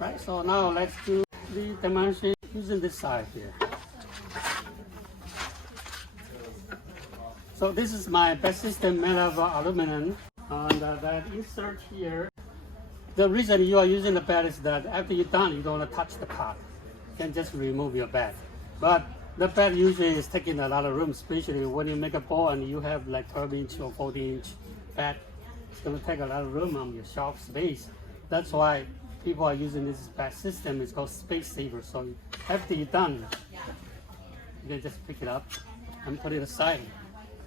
Right, so now let's do the dimension using this side here. So this is my bed system made of aluminum, and that insert here. The reason you are using the bed is that after you're done, you don't want to touch the pot. You can just remove your bed. But the bed usually is taking a lot of room, especially when you make a bowl and you have like 12-inch or 14-inch bed. It's going to take a lot of room on your shelf space. That's why people are using this bed system. It's called space saver. So after you're done, you can just pick it up and put it aside,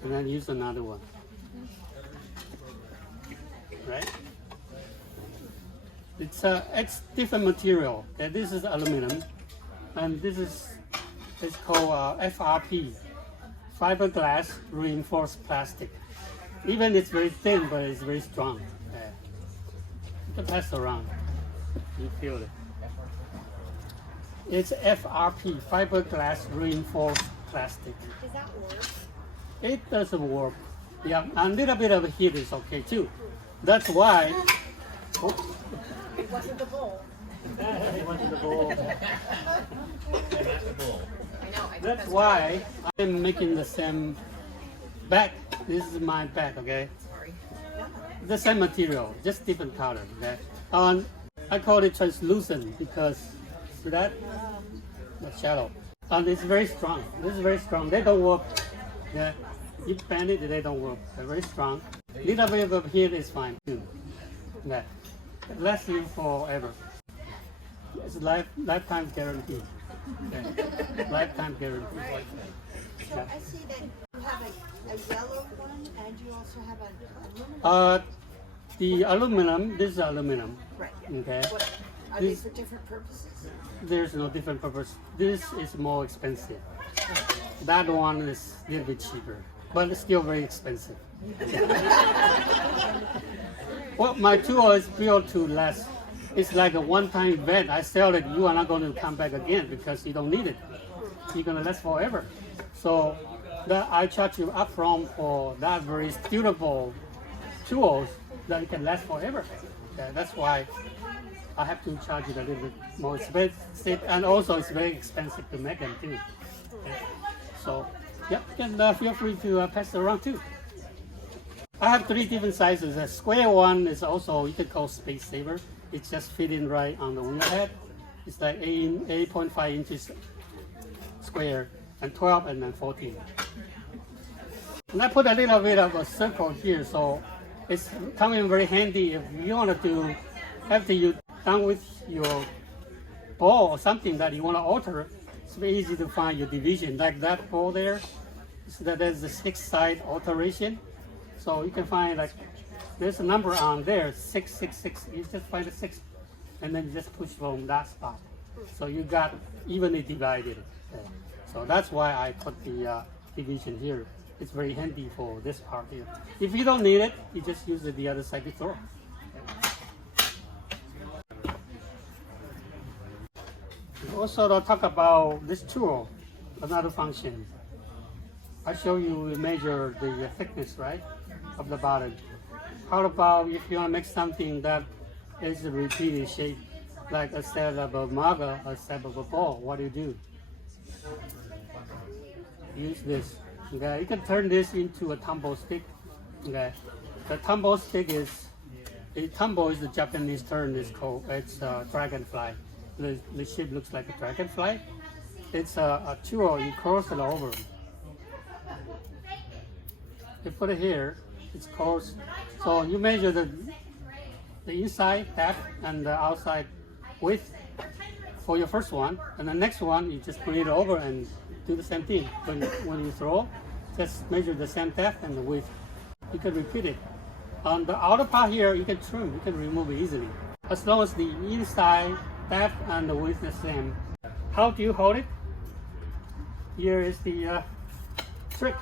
and then use another one. Right? It's different material. Okay, this is aluminum, and this is it's called FRP, fiberglass reinforced plastic. Even it's very thin, but it's very strong. You can pass around. You feel it. It's FRP, fiberglass reinforced plastic. Does that work? It doesn't work. Yeah, a little bit of heat is okay too. That's why. Oh. It wasn't the bowl. It wasn't the bowl. I know. That's why I'm making the same bag. This is my bag, okay? Sorry. The same material, just different color, okay? I call it translucent because, see that? The shadow. And it's very strong. This is very strong. They don't work. Yeah. You bend it, they don't work. They're very strong. Little bit of heat is fine too. Okay. It lasts you forever. It's lifetime guarantee. Okay. Lifetime guarantee. Right. So Yeah. I see that you have a yellow one, and you also have an aluminum. The aluminum, this is aluminum. Right. Okay. What, are they for different purposes? There's no different purpose. This is more expensive. That one is a little bit cheaper, but it's still very expensive. Well, my tool is built to last. It's like a one-time event. I sell it, you are not going to come back again because you don't need it. You're going to last forever. So I charge you upfront for that very durable tools that it can last forever. Okay, that's why I have to charge it a little bit more expensive, and also it's very expensive to make them too. Okay. So yeah, you can feel free to pass it around too. I have 3 different sizes. A square one is also, you can call space saver. It's just fitting right on the wheel head. It's like 8.5 inches square, and 12 and then 14. And I put a little bit of a circle here, so it's coming very handy if you want to do, after you're done with your ball or something that you want to alter. It's very easy to find your division, like that ball there. So that there's the 6-side alteration. So you can find like, there's a number on there, 666. You just find a 6, and then you just push from that spot. So you got evenly divided. So that's why I put the division here. It's very handy for this part here. If you don't need it, you just use the other side to throw. Also, to talk about this tool, another function. I show you, we measure the thickness, right, of the bottom. How about if you want to make something that is a repeated shape, like a set of a mug, a set of a ball? What do? Use this. Okay, you can turn this into a Tombo stick. Okay, the Tombo stick is, Tombo is the Japanese term. It's dragonfly. The shape looks like a dragonfly. It's a tool. You cross it over. You put it here. It's close. So you measure the inside depth and the outside width for your first one, and the next one you just put it over and do the same thing. When you throw, just measure the same depth and the width. You can repeat it. On the outer part here, you can trim. You can remove it easily, as long as the inside depth and the width is the same. How do you hold it? Here is the trick.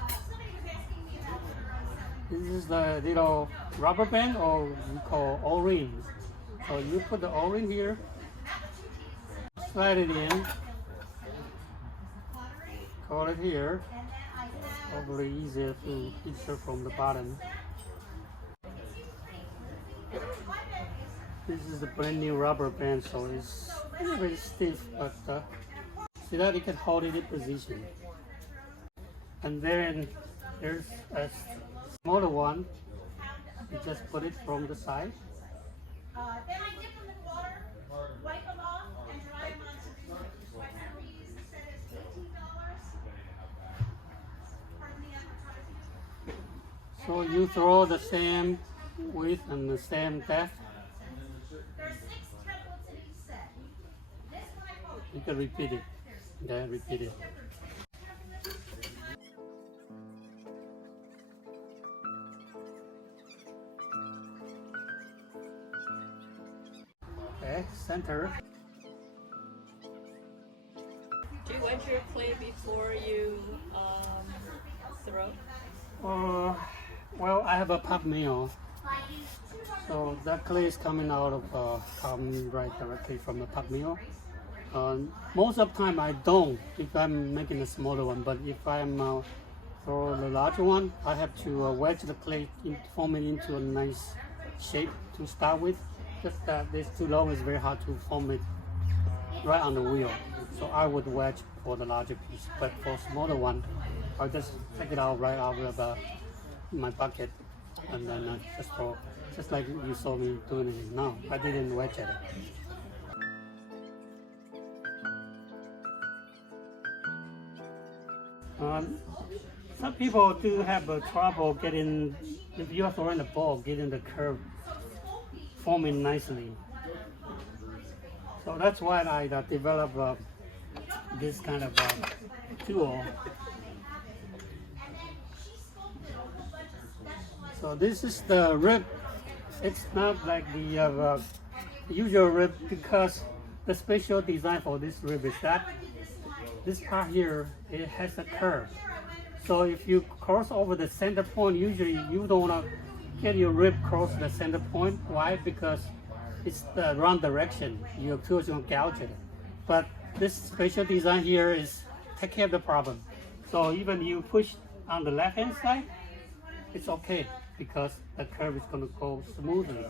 This is the little rubber band, or we call O-rings. So you put the O-ring here, slide it in, hold it here. Probably easier to insert from the bottom. This is a brand new rubber band, so it's very stiff, but see that you can hold it in position. And then there's a smaller one. You just put it from the side. Then I dip them in water, wipe them off, and dry them on some wet trees. He said it's $18. Pardon the advertising. So you throw the same width and the same depth. There's 6 templates in each set. This one I call You can repeat it. Yeah, repeat it. Okay, center. Do you wet your clay before you throw? Well, I have a pop mill, so that clay is coming out of come right directly from the pop mill. Most of the time I don't if I'm making a smaller one, but if I'm for the larger one, I have to wedge the clay, form it into a nice shape to start with. Just that this too long is very hard to form it right on the wheel. So I would wedge for the larger piece, but for smaller one, I'll just take it out right out of my bucket, and then just throw, just like you saw me doing it now. I didn't wedge it. Some people do have trouble getting, if you are throwing the ball, getting the curve forming nicely. So that's why I developed this kind of tool. So this is the rib. It's not like the usual rib, because the special design for this rib is that this part here, it has a curve. So if you cross over the center point, usually you don't want to get your rib cross the center point. Why? Because it's the wrong direction. Your tool is going to gouge it. But this special design here is take care of the problem. So even you push on the left hand side, it's okay, because the curve is going to go smoothly.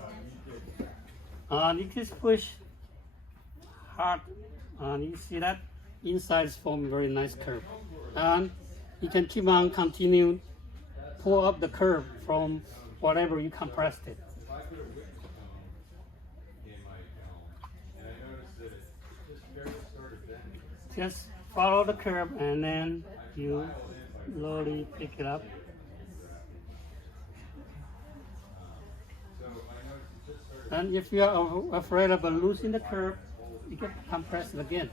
You just push hard, and you see that inside is forming a very nice curve. And you can keep on continue pull up the curve from whatever you compressed it. Just follow the curve, and then you slowly pick it up. And if you are afraid of losing the curve, you can compress it again.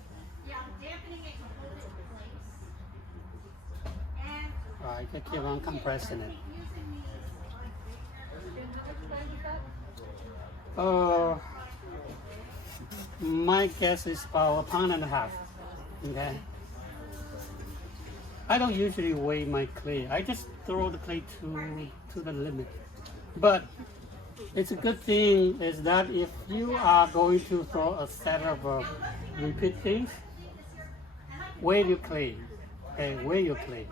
Yeah, dampening it to hold it in place. And You can keep on compressing it. My guess is about 1.5 pounds. Okay. I don't usually weigh my clay. I just throw the clay to the limit. But it's a good thing is that if you are going to throw a set of repeat things, weigh your clay. Okay, weigh your clay.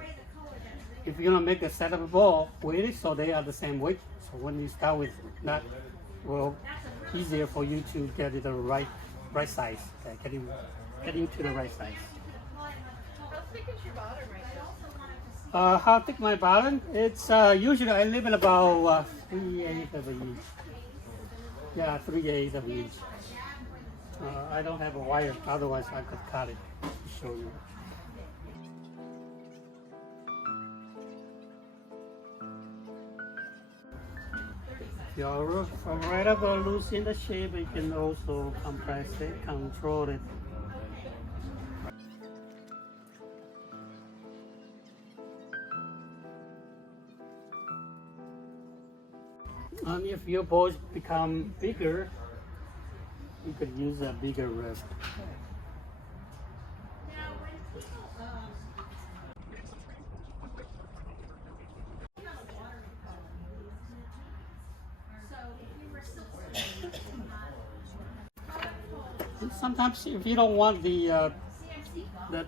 If you're gonna make a set of a ball, weigh it so they are the same weight. So when you start with that, well, easier for you to get it the right size. Okay, getting to the right size. How thick is your bottom right now? How thick my bottom? It's usually I live in about 3/8 of an inch. Yeah, 3/8 of an inch. I don't have a wire, otherwise I could cut it to show you. If you're afraid of losing the shape, you can also compress it, control it. And if your balls become bigger, you could use a bigger rib. Sometimes if you don't want the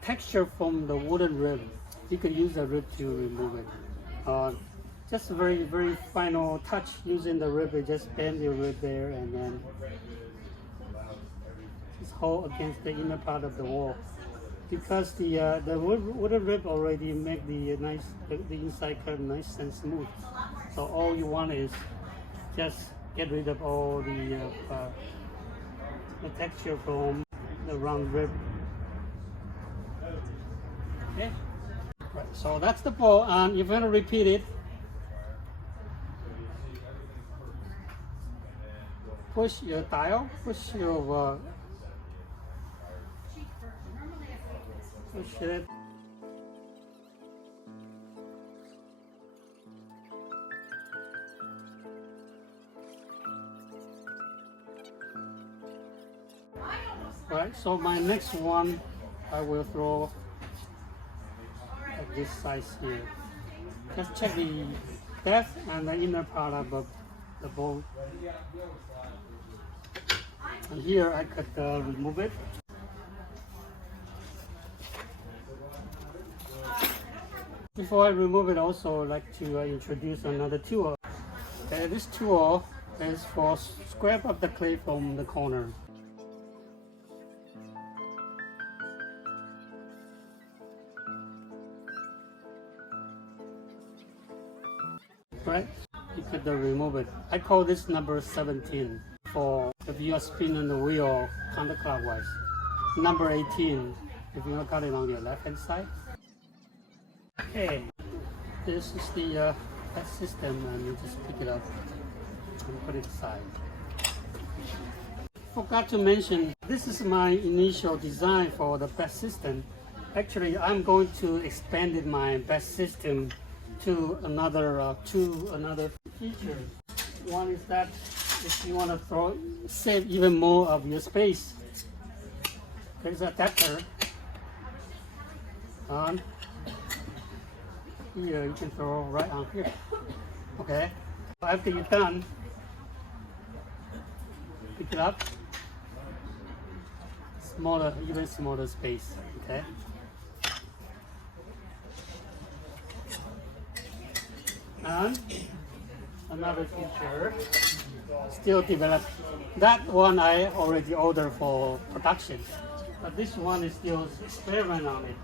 texture from the wooden rib, you can use a rib to remove it. Just a very, very final touch using the rib. You just bend your rib there, and then hole against the inner part of the wall, because the wooden rib already make the inside curve nice and smooth. So all you want is just get rid of all the texture from the round rib. Okay, right. So that's the bowl, and you're going to repeat it. Push your dial, push your push it. Right, so my next one I will throw at this size here. Just check the depth and the inner part of the bowl. And here I could remove it. Before I remove it, also I'd like to introduce another tool. This tool is for scrape up the clay from the corner. Right, you could remove it. I call this number 17 for if you are spinning the wheel counterclockwise. Number 18 if you want to cut it on your left hand side. Okay, this is the system, and you just pick it up and put it aside. Forgot to mention, this is my initial design for the best system. Actually, I'm going to expand my best system to another feature. One is that if you want to save even more of your space, there's an adapter on here. You can throw right on here. Okay. After you're done, pick it up. Smaller, even smaller space. Okay. And another feature still developed. That one I already ordered for production, but this one is still experiment on it.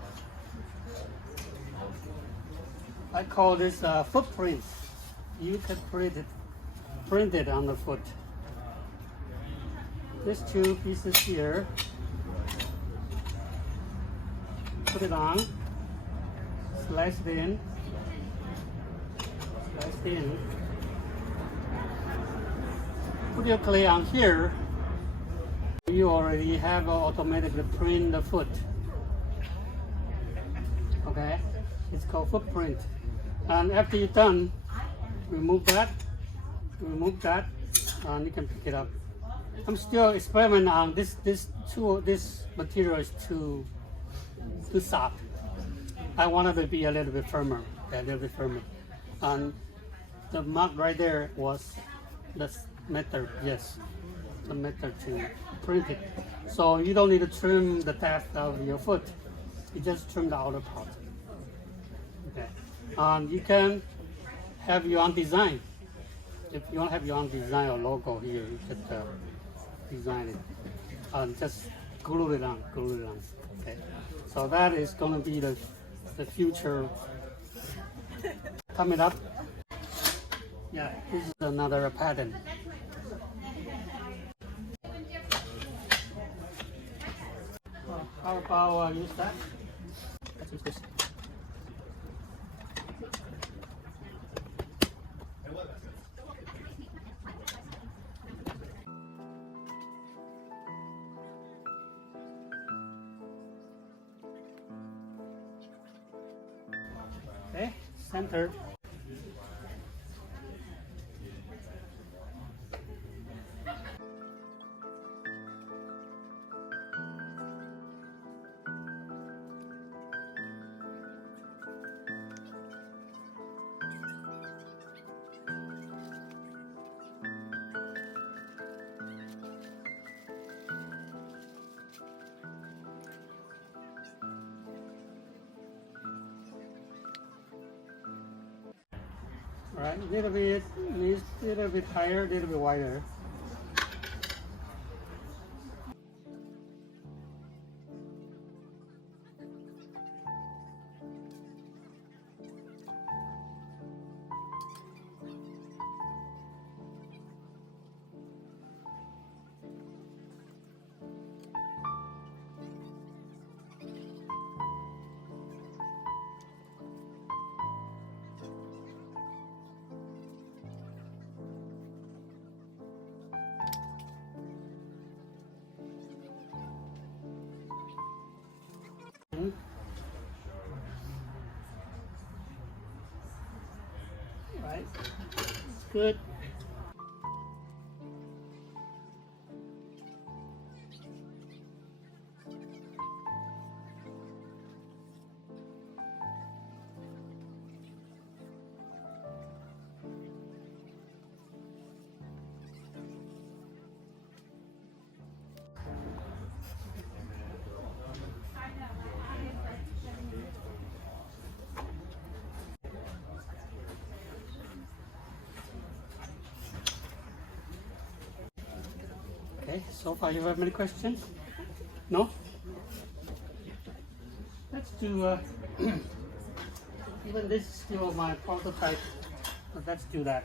I call this footprint. You can print it on the foot. These two pieces here, put it on, slice it in. Put your clay on here. You already have automatically print the foot. Okay, it's called footprint. And after you're done, remove that, and you can pick it up. I'm still experimenting on this material is too soft. I wanted it to be a little bit firmer, okay, a little bit firmer. And the mark right there was the method, yes, the method to print it. So you don't need to trim the depth of your foot. You just trim the outer part. Okay. You can have your own design. If you want to have your own design or logo here, you could design it and just glue it on. Okay. So that is going to be the future coming up. Yeah, this is another pattern. How about use that? Let's use this. Okay, center. Right, a little bit higher, a little bit wider. good. Okay, so far you have many questions? No? Let's do, even this is still my prototype, but let's do that.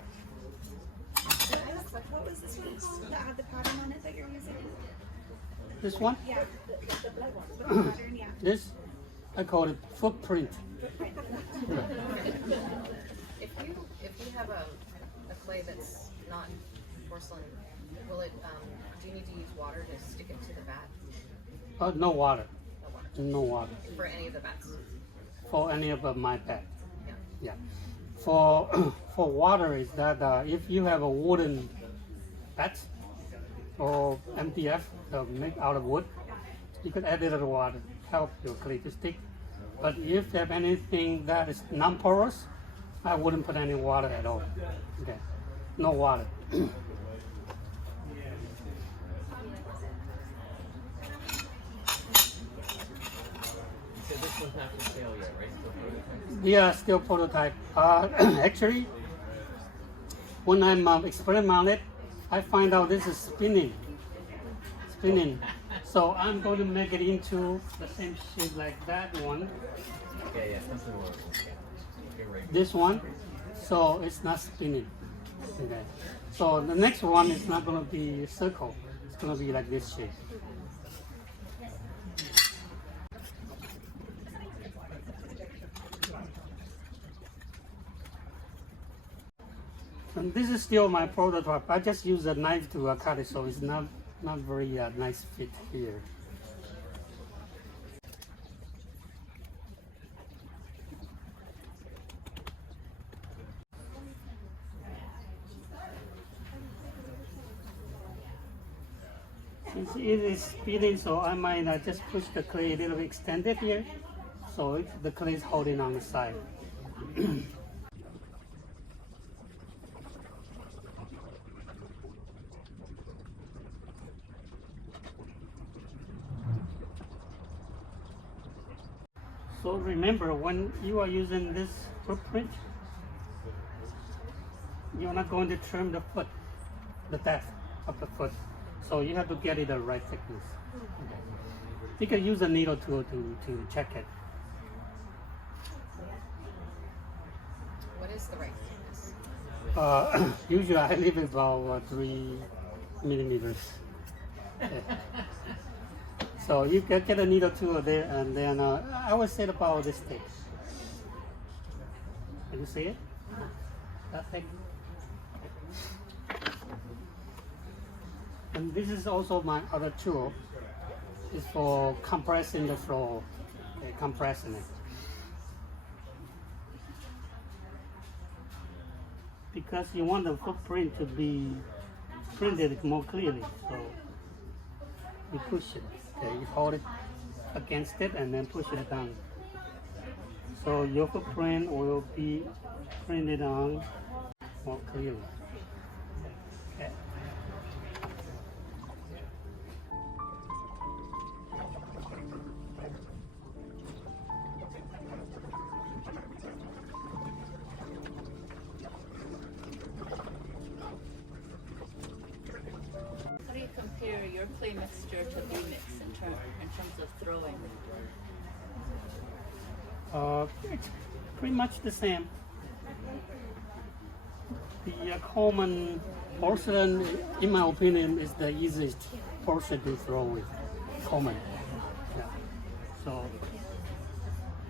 What was this one that had the pattern on it that you're using? This one? Yeah, the black one. The pattern, yeah. This, I call it footprint. If you have a clay that's not porcelain, will it do you need to use water to stick it to the vat? No water. No water. No water. For any of the vats. For any of my pet. Yeah. Yeah. For for water is that if you have a wooden bat or MDF made out of wood, you could add a little water, help your clay to stick. But if you have anything that is non-porous, I wouldn't put any water at all. Okay, no water. So this one's not for sale yet, right? Still prototype? Yeah, still prototype. Actually, when I'm experimenting on it, I find out this is spinning. So I'm going to make it into the same shape like that one. Yeah, something more. Okay, right. This one, so it's not spinning. Okay. So the next one is not going to be a circle. It's going to be like this shape. And this is still my prototype. I just use a knife to cut it, so it's not very nice fit here. Since it is spinning, so I might just push the clay a little bit extended here, so the clay is holding on the side. So remember, when you are using this footprint, you're not going to trim the foot, the depth of the foot. So you have to get it the right thickness. Okay. You can use a needle tool to check it. What is the right thickness? Usually I leave it about 3 millimeters. Okay. So you can get a needle tool there, and then I would say about this thick. Can you see it? That thick. And this is also my other tool. It's for compressing the floor, compressing it. Because you want the footprint to be printed more clearly, so you push it. Okay, you hold it against it and then push it down. So your footprint will be printed on more clearly. Okay. How do you compare your clay mixture to remix in terms of throwing? It's pretty much the same. The common porcelain, in my opinion, is the easiest porcelain to throw with. Common. Yeah. So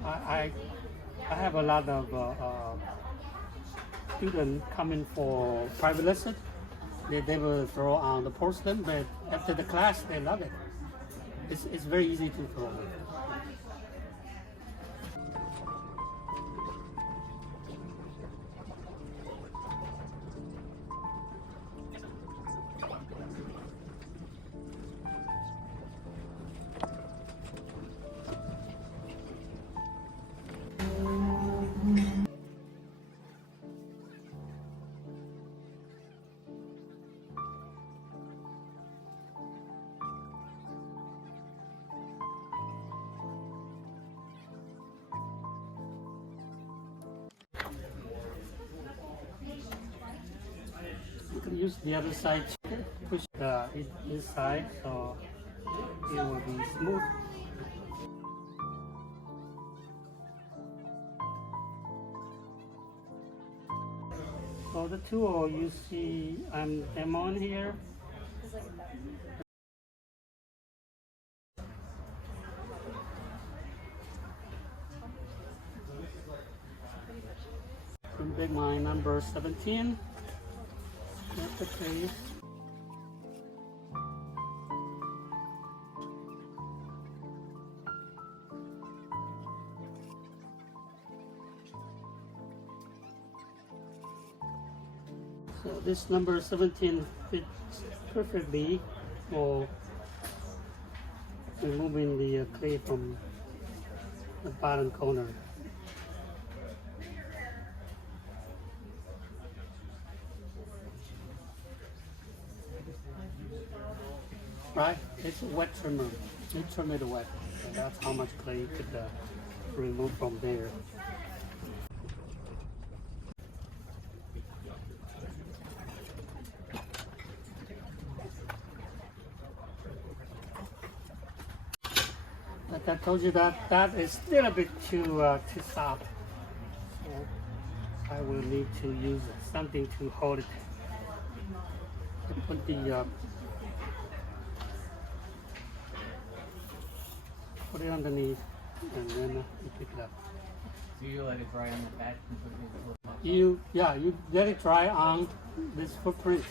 I have a lot of students coming for private lesson. They will throw on the porcelain, but after the class, they love it. It's very easy to throw with. use the other side to push the inside so it will be smooth. So the tool you see I'm demoing here. Big my number 17. That's the case. So this number 17 fits perfectly for removing the clay from the bottom corner. Right? It's a wet trimmer. You trim it wet. So that's how much clay you could remove from there. Like I told you that is still a bit too soft. So I will need to use something to hold it. To put the put it underneath, and then you pick it up. So you let it dry on the back and put it in the top? You let it dry on this footprint,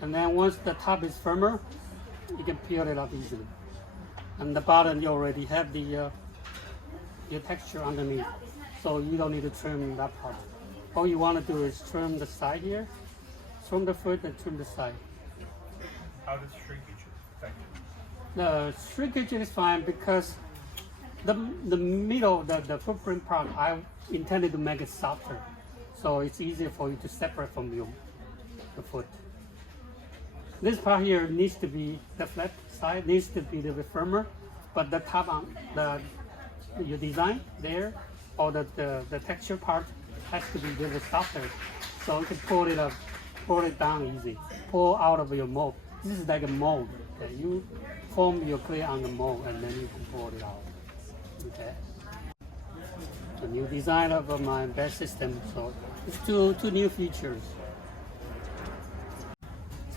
and then once the top is firmer, you can peel it up easily. And the bottom you already have the your texture underneath, so you don't need to trim that part. All you want to do is trim the side here, trim the foot, and trim the side. How does shrinkage affect it? The shrinkage is fine because the middle, the footprint part, I intended to make it softer, so it's easier for you to separate from the foot. This part here needs to be, the flat side needs to be a little bit firmer, but the top on your design there, or the texture part has to be a little bit softer, so you can pull it down easy, pull out of your mold. This is like a mold. Okay? You form your clay on the mold and then you can pull it out. Okay. The new design of my bed system. So it's two new features.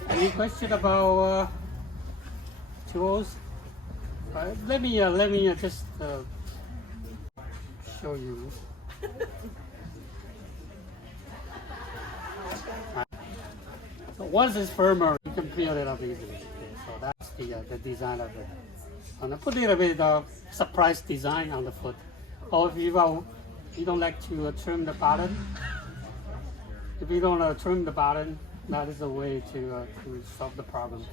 Any question about tools? Let me just show you. So once it's firmer, you can peel it up easily. Okay, so that's the design of it. And I put a little bit of surprise design on the foot. Or if you don't like to trim the bottom, if you don't trim the bottom, that is a way to solve the problem.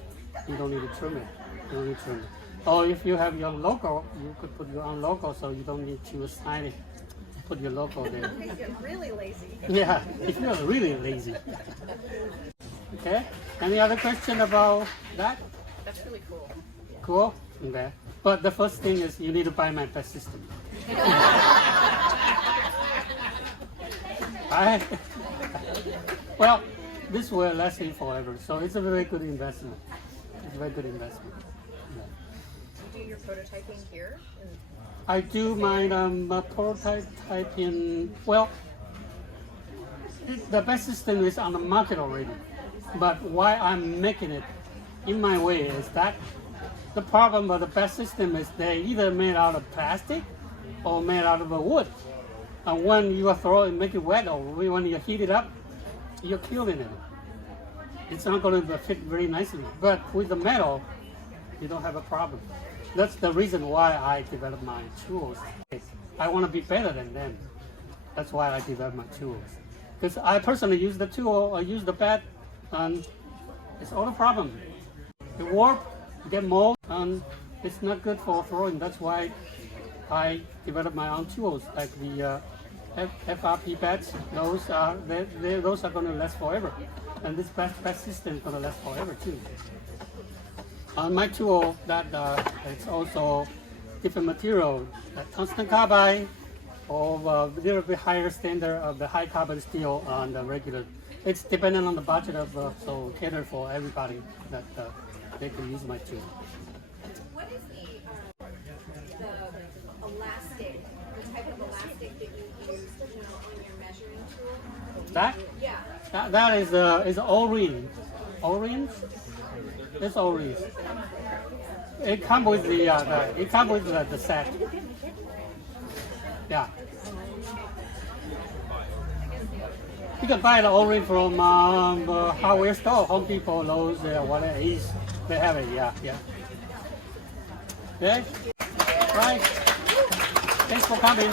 You don't need to trim it. You don't need to trim it. Or if you have your logo, you could put your own logo, so you don't need to sign it. Put your logo there. You get really lazy. Yeah, if you're really lazy. Okay. Any other question about that? That's really cool. Cool. Okay. But the first thing is you need to buy my bed system. Right? Well, this will last you forever, so it's a very good investment. It's a very good investment. Yeah. Do you do your prototyping here? I do my prototyping. Well, the best system is on the market already. But why I'm making it in my way is that the problem with the best system is they're either made out of plastic or made out of wood. And when you throw it, make it wet, or when you heat it up, you're killing it. It's not going to fit very nicely. But with the metal, you don't have a problem. That's the reason why I developed my tools. I want to be better than them. That's why I developed my tools. Because I personally use the tool, I use the bed, and it's all a problem. It warp, get mold, and it's not good for throwing. That's why I developed my own tools, like the FRP beds. Those are going to last forever, and this bed system is going to last forever too. On my tool, it's also different material, like tungsten carbide, or a little bit higher standard of the high carbon steel on the regular It's dependent on the budget of so cater for everybody that they can use my tool. What is the elastic, the type of elastic that you use, on your measuring tool? That Yeah. that is O-ring. O-ring? It's O-ring. It comes with the set. Yeah. You can buy the O-ring from hardware store, Home Depot, Lowe's, whatever it is. They have it. Yeah. Okay. Right. Thanks for coming.